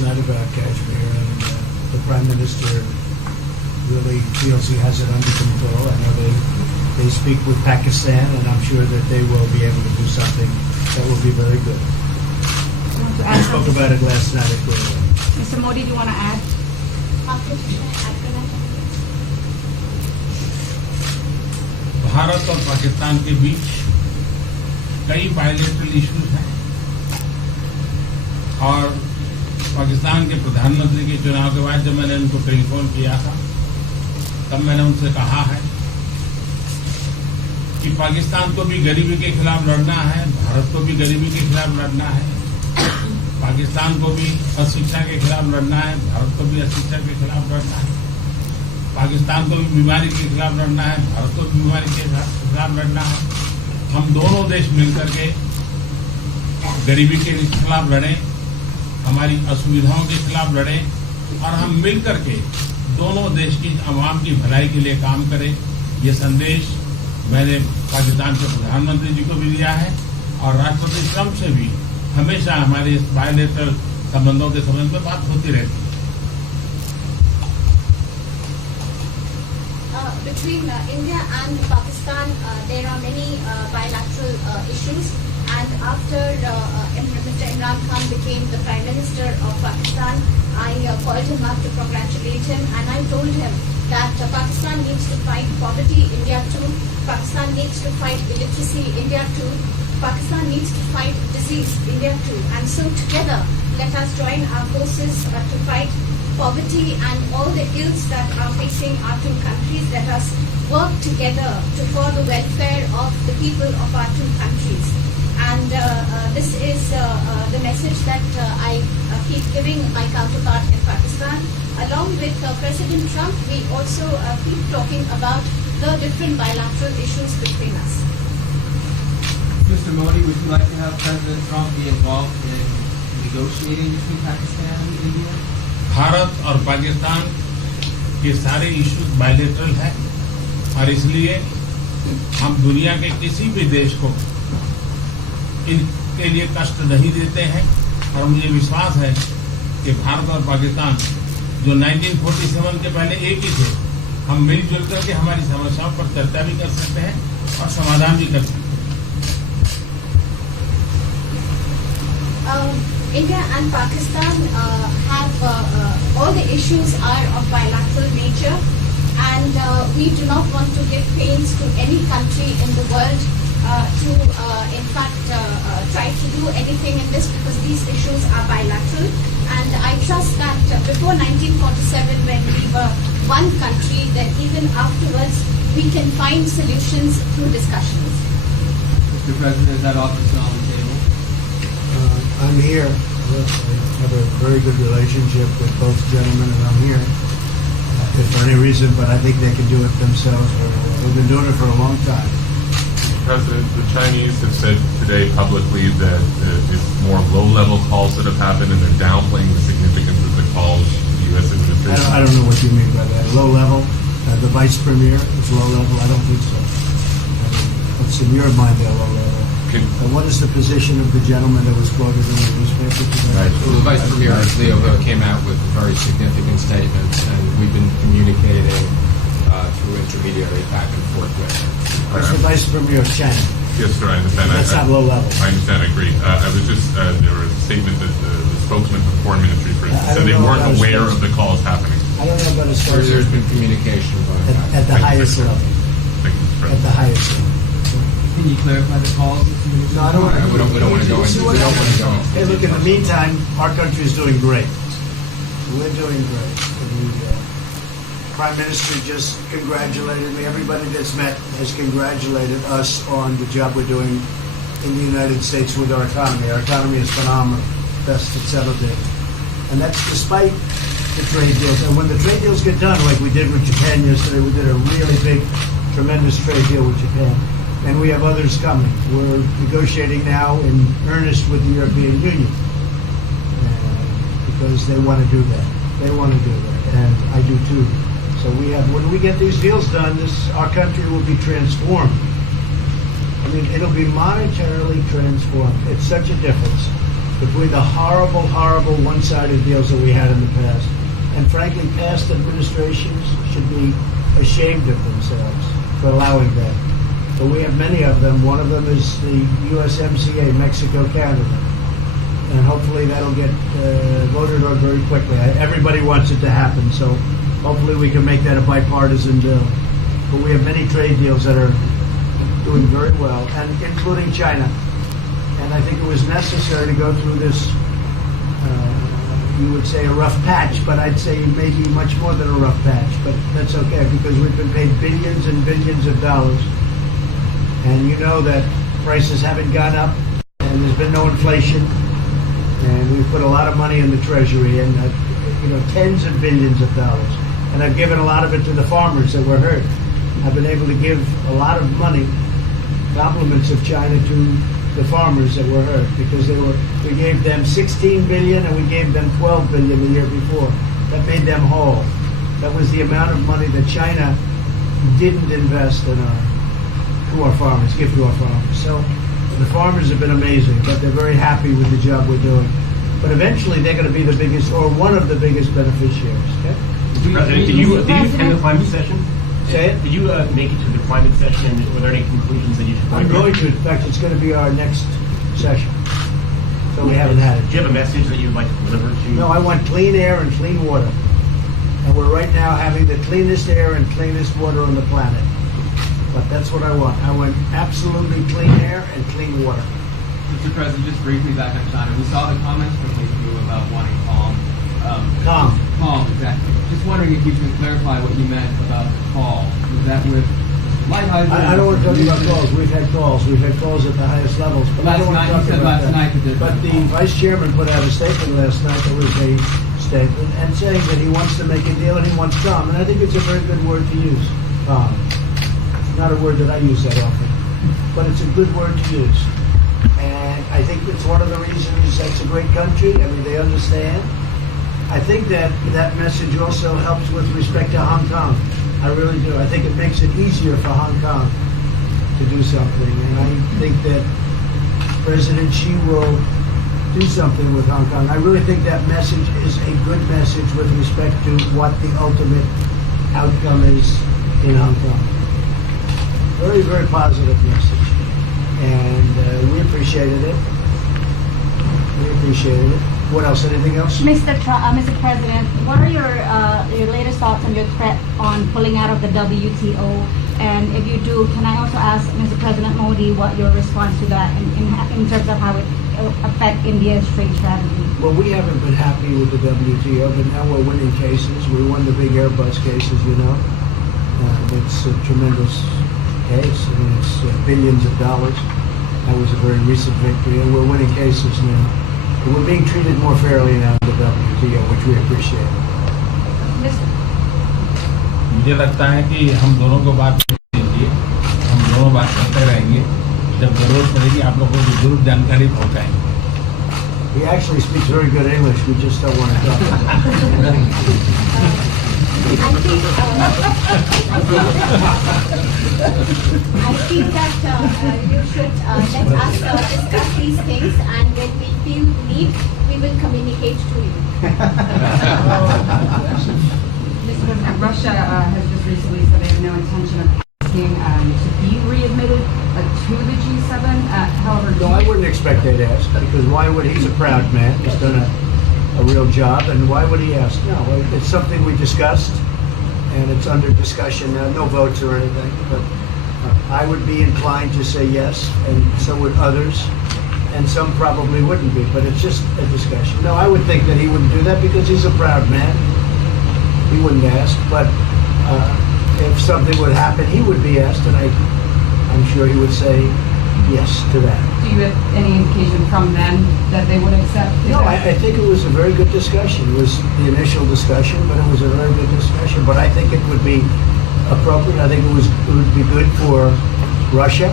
last night about Kashmir, and the Prime Minister really feels he has it under control. I know they speak with Pakistan, and I'm sure that they will be able to do something that will be very good. I spoke about it last night at Reuters. Mr. Modi, do you want to add? Bharat और पाकिस्तान के बीच कई bilateral issues हैं और पाकिस्तान के प्रधानमंत्री के चुनाव के बाद जब मैंने उनको टेलीफोन किया था तब मैंने उनसे कहा है कि पाकिस्तान को भी गरीबी के खिलाफ लड़ना है, भारत को भी गरीबी के खिलाफ लड़ना है, पाकिस्तान को भी अशिक्षा के खिलाफ लड़ना है, भारत को भी अशिक्षा के खिलाफ लड़ना है, पाकिस्तान को भी बीमारी के खिलाफ लड़ना है, भारत को भी बीमारी के खिलाफ लड़ना है। हम दोनों देश मिलकर के गरीबी के खिलाफ लड़ें, हमारी असुविधाओं के खिलाफ लड़ें और हम मिलकर के दोनों देश की आवाम की भलाई के लिए काम करें। ये संदेश मैंने पाकिस्तान के प्रधानमंत्री जी को भी दिया है और राष्ट्रपति ट्रंप से भी हमेशा हमारे इस बायलैटरल संबंधों के संबंध में बात होती रहती है। Between India and Pakistan, there are many bilateral issues. And after Mr. Imran Khan became the Prime Minister of Pakistan, I called him up to congratulate him, and I told him that Pakistan needs to fight poverty, India too. Pakistan needs to fight illiteracy, India too. Pakistan needs to fight disease, India too. And so together, let us join our forces to fight poverty and all the ills that are facing our two countries. Let us work together for the welfare of the people of our two countries. And this is the message that I keep giving my counterpart in Pakistan. Along with President Trump, we also keep talking about the different bilateral issues between us. Mr. Modi, would you like to have President Trump be involved in negotiating between Pakistan and India? Bharat और पाकिस्तान के सारे issues bilateral हैं और इसलिए हम दुनिया के किसी भी देश को इनके लिए कष्ट नहीं देते हैं और मुझे विश्वास है कि भारत और पाकिस्तान जो 1947 के पहले एक ही थे, हम मिलजुल करके हमारी समस्याओं पर चर्चा भी कर सकते हैं और समाधान भी कर सकते हैं। India and Pakistan have all the issues are of bilateral nature, and we do not want to give pains to any country in the world to in fact try to do anything in this, because these issues are bilateral. And I trust that before 1947, when we were one country, that even afterwards we can find solutions through discussions. Mr. President, is that office on the table? I'm here. I have a very good relationship with both gentlemen, and I'm here. If for any reason, but I think they can do it themselves. They've been doing it for a long time. President, the Chinese have said today publicly that it's more low-level calls that have happened, and they're downplaying the significance of the calls the U.S. administration. I don't know what you mean by that. Low level? The vice premier is low level? I don't think so. What's in your mind, they're low level? What is the position of the gentleman that was quoted in the newspaper today? Right. Well, the Vice Premier, Leo, came out with very significant statements, and we've been communicating through intermediary back and forth with him. That's the Vice Premier of China. Yes, sir, I understand. That's not low level. I understand, I agree. I was just, there was a statement that the spokesman for the Foreign Ministry, for instance, said they weren't aware of the calls happening. I don't know about his There's been communication at the highest level. Thank you, Mr. At the President. highest level. Can you clarify the calls? No, I don't want to. We don't want to go into. We don't want to go into. Hey, look. In the meantime, our country is doing great. We're doing great. The Prime Minister just congratulated me. Everybody that's met has congratulated us on the job we're doing in the United States with our economy. Our economy is phenomenal, best it's ever been, and that's despite the trade deals. And when the trade deals get done, like we did with Japan yesterday, we did a really big, tremendous trade deal with Japan. And we have others coming. We're negotiating now in earnest with the European Union because they want to do that. They want to do that, and I do too. So we have. When we get these deals done, our country will be transformed. I mean, it'll be monetarily transformed. It's such a difference. between the horrible, horrible one-sided deals that we had in the past. And frankly, past administrations should be ashamed of themselves for allowing that. But we have many of them. One of them is the USMCA, Mexico-Canada. And hopefully that'll get voted on very quickly. Everybody wants it to happen, so hopefully we can make that a bipartisan bill. But we have many trade deals that are doing very well, and including China. And I think it was necessary to go through this, you would say a rough patch, but I'd say maybe much more than a rough patch. But that's okay, because we've been paid billions and billions of dollars. And you know that prices haven't gone up, and there's been no inflation. And we've put a lot of money in the Treasury, and tens of billions of dollars. And I've given a lot of it to the farmers that were hurt. I've been able to give a lot of money, compliments of China, to the farmers that were hurt, because we gave them 16 billion and we gave them 12 billion the year before. That made them whole. That was the amount of money that China didn't invest in to our farmers, give to our farmers. So the farmers have been amazing, but they're very happy with the job we're doing. But eventually they're going to be the biggest, or one of the biggest beneficiaries. Okay? Mr. President, did you attend the climate session? Say it? Did you make it to the climate session, and were there any conclusions that you should I'm going to. In fact, it's going to be our next session. So we haven't had it. Do you have a message that you'd like to deliver to? No, I want clean air and clean water. And we're right now having the cleanest air and cleanest water on the planet. But that's what I want. I want absolutely clean air and clean water. Mr. President, just briefly back on China. We saw the comments from you about wanting calm. Calm, exactly. Just wondering if you can clarify what you meant about the call. Was that with Lighthizer? I don't want to talk about calls. We've had calls. We've had calls at the highest levels. But I don't want to talk about that. But the Vice Chairman put out a statement last night that was a statement, and saying that he wants to make a deal and he wants calm. And I think it's a very good word to use, calm. It's not a word that I use that often, but it's a good word to use. And I think it's one of the reasons that's a great country. I mean, they understand. I think that message also helps with respect to Hong Kong. I really do. I think it makes it easier for Hong Kong to do something. And I think that President Xi will do something with Hong Kong. I really think that message is a good message with respect to what the ultimate outcome is in Hong Kong. Very, very positive message. And we appreciated it. We appreciated it. What else? Anything else? Mr. President, what are your latest thoughts on your threat on pulling out of the WTO? And if you do, can I also ask Mr. President Modi what your response to that in terms of how it will affect India's trade strategy? Well, we haven't been happy with the WTO, but now we're winning cases. We won the big Airbus cases, you know. It's a tremendous case. I mean, it's billions of dollars. That was a very recent victory, and we're winning cases now. And we're being treated more fairly now in the WTO, which we appreciate. मुझे लगता है कि हम दोनों को बात कीजिए, हम दोनों बात करते रहेंगे, जब जरूरत पड़ेगी आप लोगों को जरूर जानकारी पहुंचाएंगे. He actually speaks very good English. We just don't want to talk about it. I think that you should let us discuss these things, and when we feel need, we will communicate to you. Mr. President, Russia has just recently said they have no intention of asking to be readmitted to the G7. However, No, I wouldn't expect they'd ask, because why would he's a proud man. He's done a real job, and why would he ask? No, it's something we discussed, and it's under discussion now. No votes or anything, but I would be inclined to say yes, and so would others, and some probably wouldn't be, but it's just a discussion. No, I would think that he wouldn't do that because he's a proud man. He wouldn't ask, but if something would happen, he would be asked, and I'm sure he would say yes to that. do you have any indication from them that they would accept? No, I think it was a very good discussion. It was the initial discussion, but it was a very good discussion. But I think it would be appropriate. I think it would be good for Russia.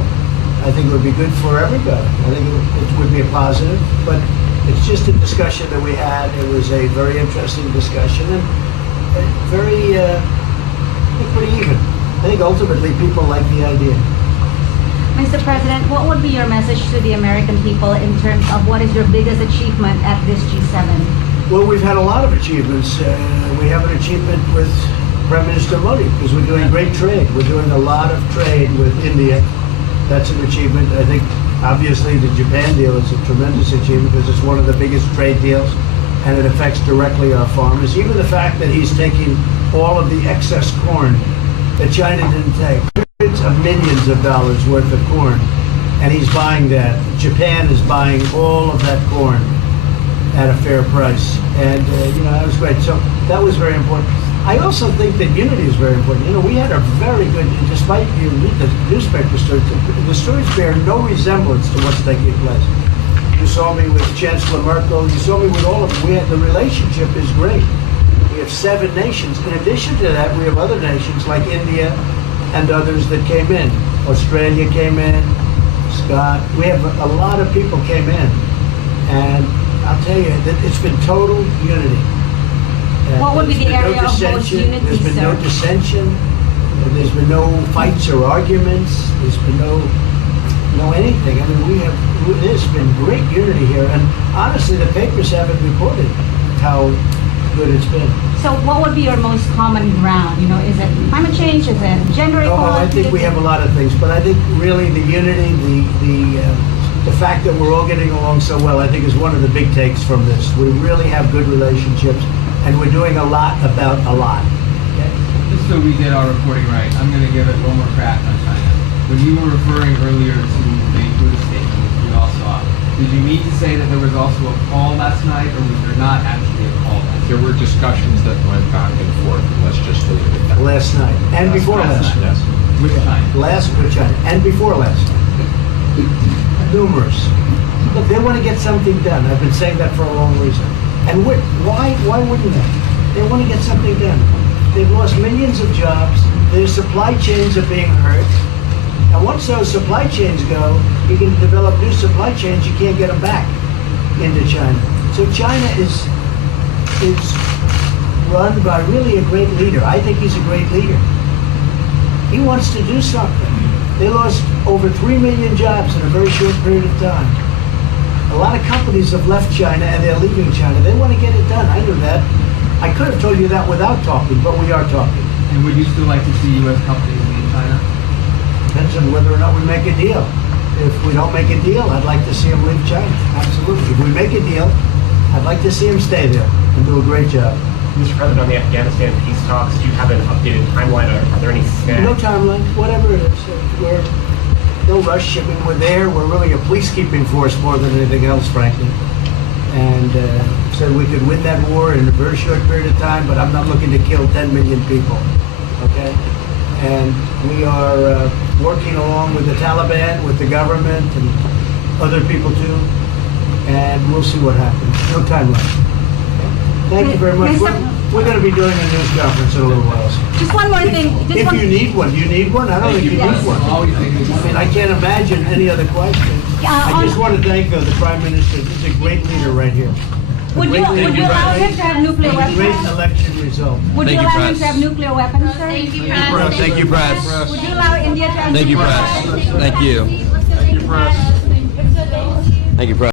I think it would be good for everybody. I think it would be a positive. But it's just a discussion that we had. It was a very interesting discussion and pretty even. I think ultimately people like the idea. Mr. President, what would be your message to the American people in terms of what is your biggest achievement at this G7? Well, we've had a lot of achievements. We have an achievement with Prime Minister Modi because we're doing great trade. We're doing a lot of trade with India. That's an achievement. I think, obviously, the Japan deal is a tremendous achievement because it's one of the biggest trade deals and it affects directly our farmers. Even the fact that he's taking all of the excess corn that China didn't take, hundreds of millions of dollars worth of corn, and he's buying that. Japan is buying all of that corn at a fair price. And, that was great. So that was very important. I also think that unity is very important. We had a very good, despite you read the newspaper stories, the stories bear no resemblance to what's taking place. You saw me with Chancellor Merkel. You saw me with all of them. The relationship is great. We have 7 nations. In addition to that, we have other nations like India and others that came in. Australia came in, Scott. We have a lot of people came in. And I'll tell you that it's been total unity. What would be the There's been area of most unity, There's been no sir? dissension. There's been no fights or arguments. There's been no anything. I mean, there's been great unity here. And honestly, the papers haven't reported how good it's been. So what would be your most common ground? Is it climate change? Is it gender equality? I think we have a lot of things, but I think really the unity, the fact that we're all getting along so well, I think is one of the big takes from this. We really have good relationships, and we're doing a lot about a lot. Okay? Just so we get our reporting right, I'm going to give it one more crack on China. When you were referring earlier to the Buddha statement, which we all saw, did you mean to say that there was also a call last night, or was there not actually a call last night? There were discussions that went back and forth, and let's just leave it at that. Last night, and before last night. Yes. With China? Last with China, and before last night. Numerous. Look, they want to get something done. I've been saying that for a long reason. And why wouldn't they? They want to get something done. They've lost millions of jobs. Their supply chains are being hurt. And once those supply chains go, you can develop new supply chains. You can't get them back into China. So China is run by really a great leader. I think he's a great leader. He wants to do something. They lost over 3 million jobs in a very short period of time. A lot of companies have left China and they're leaving China. They want to get it done. I knew that. I could have told you that without talking, but we are talking. And would you still like to see U.S. companies leave China? Depends on whether or not we make a deal. If we don't make a deal, I'd like to see them leave China. Absolutely. If we make a deal, I'd like to see them stay there and do a great job. Mr. President, on the Afghanistan peace talks, do you have an updated timeline? Are there any snags? No timeline, whatever it is. We're no rush. I mean, we're there. We're really a peacekeeping force more than anything else, frankly. And so we could win that war in a very short period of time, but I'm not looking to kill 10 million people. Okay? And we are working along with the Taliban, with the government, and other people too. And we'll see what happens. No timeline. Thank you very much. We're going to be doing a news conference in a little while. Just one more thing. If you need one, do you need one? I don't think you need one. I mean, I can't imagine any other question. I just want to thank the Prime Minister. He's a great leader right here. Would you allow him to have nuclear Great weapons? election result. Would you allow him to have nuclear weapons, sir? Thank you, Press. Thank you, Press. Would you allow India to have Thank you, nuclear Press. weapons? Thank you. Thank you, Press. Thank you, Press.